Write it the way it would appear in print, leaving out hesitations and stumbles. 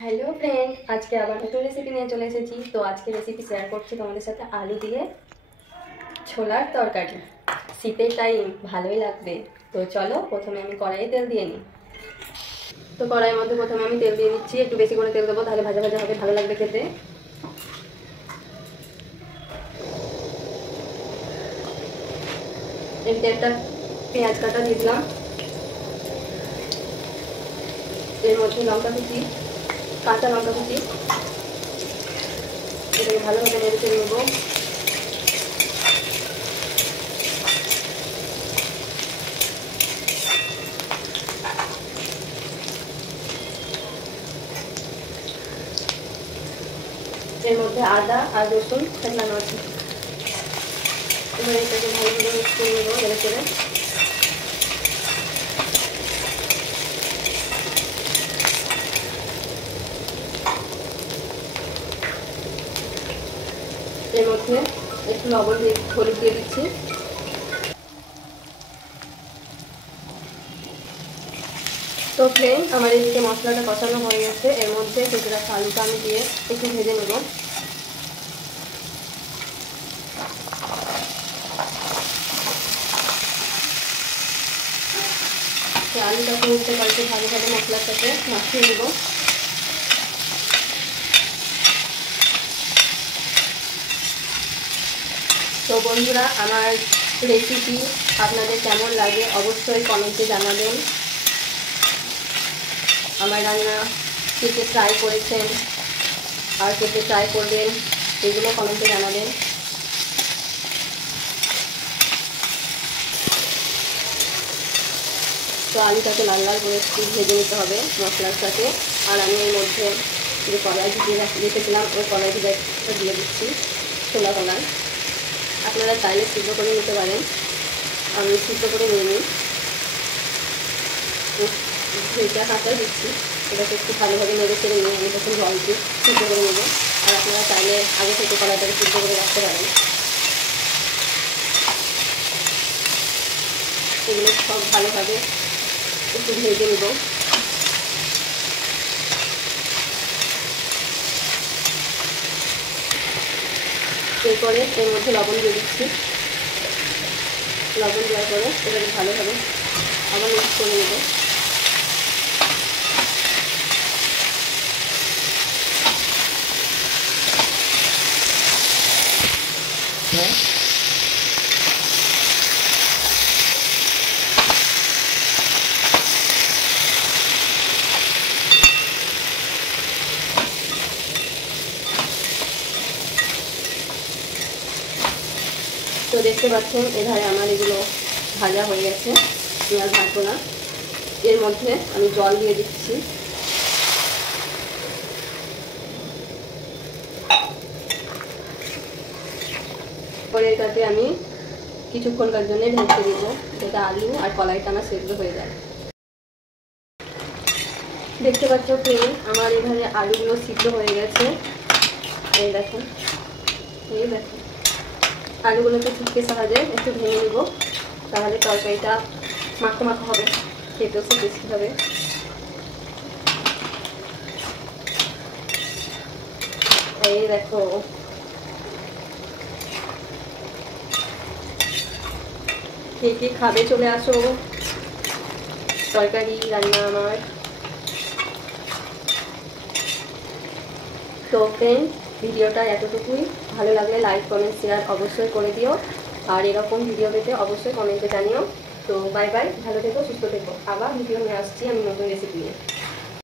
Hello friend, আজকে আবার নতুন রেসিপি নিয়ে চলে এসেছি। তো আজকে রেসিপি শেয়ার করছি তোমাদের সাথে আলু দিয়ে ছোলার তরকারি। শীতের টাইম, ভালোই লাগবে। তো চলো, প্রথমে আমি কড়াইয়ে তেল দিয়ে নিই। তো কড়াইয়ের মধ্যে প্রথমে আমি তেল দিয়ে নিচ্ছি। একটু বেশি করে তেল দেবো, তাহলে ভাজা ভাজা হবে, ভালো লাগবে খেতে। এই তেলটা পেঁয়াজ কাটা দিয়ে দিলাম। এর মধ্যে লঙ্কা কুচি, কাঁচা লঙ্কা কুচি, এটাকে ভালোভাবে নেড়ে চেড়ে নেবো। এর মধ্যে আদা আর রসুন ফেলানো আছে। এবার এটাকে ভালোভাবে মিক্স করে নেবো নেড়ে চেড়ে। এর মধ্যে একটু লবণ দিয়ে হলুদ দিয়ে দিচ্ছি। তো ফ্রেন্ড, আমার এদিকে মশলাটা কষানো হয়ে গেছে। এর মধ্যে কেটে রাখা আলুটা আমি দিয়ে একটু ভেজে নেব। আলুটাকে উঠতে পাল্টে ভালোভাবে মশলার সাথে মাখিয়ে নেব। তো বন্ধুরা, আমার রেসিপি আপনাদের কেমন লাগে অবশ্যই কমেন্টে জানাবেন। আমার রান্না কে কে ট্রাই করেছেন আর কে কে ট্রাই করবেন, এগুলো কমেন্টে জানাবেন। তো আলুটাকে লাল লাল করে একটু ভেজে নিতে হবে মশলার সাথে। আর আমি এর মধ্যে যে কড়াই ভিজিয়ে রেখেছিলাম ওই কড়াই ভিজাটা দিয়ে দিচ্ছি ছোলা কলাই। আপনারা চাইলে সিদ্ধ করে নিতে পারেন, আমি সিদ্ধ করে নিয়ে নিই। ভেজা কাঁচা দিচ্ছি, এটাকে একটু ভালোভাবে নেড়ে চেড়ে নিয়ে আমি তখন জল দিয়ে সিদ্ধ করে নেবো। আর আপনারা চাইলে আগে থেকে কড়াইটাকে সিদ্ধ করে রাখতে পারেন। এগুলো সব ভালোভাবে একটু ভেজে নেব। এরপরে এর মধ্যে লবণ দিয়ে দিচ্ছি। লবণ দেওয়ার পরে এটাকে ভালোভাবে আবার মিক্স করে নেব। তো দেখতে পাচ্ছেন এধারে আমার এগুলো ভাজা হয়ে গেছে। পেঁয়াজ ভাজবো না। এর মধ্যে আমি জল দিয়ে দিচ্ছি। পরে এটাকে আমি কিছুক্ষণকার জন্য ঢেকে দেব, যাতে আলু আর কলাইটা আমার সেদ্ধ হয়ে যায়। দেখতে পাচ্ছ ফ্রেন্ড, আমার এখানে আলুগুলো সিদ্ধ হয়ে গেছে। এই দেখুন, আলুগুলোকে ছিটকে সাহায্যে একটু ভেঙে নেব, তাহলে তরকারিটা মাখো মাখো হবে, খেতেও সে টেস্টি হবে। এই দেখো, কে কে খাবে চলে আসো, তরকারি রান্না আমার। তো ফ্রেন্ড, ভিডিওটা এতটুকুই। ভালো লাগলে লাইক কমেন্ট শেয়ার অবশ্যই করে দিও। আর এরকম ভিডিও পেতে অবশ্যই কমেন্টে জানিও। তো বাই বাই, ভালো থেকো, সুস্থ থেকো। আবার ভিডিও নিয়ে আসছি আমি নতুন রেসিপি নিয়ে।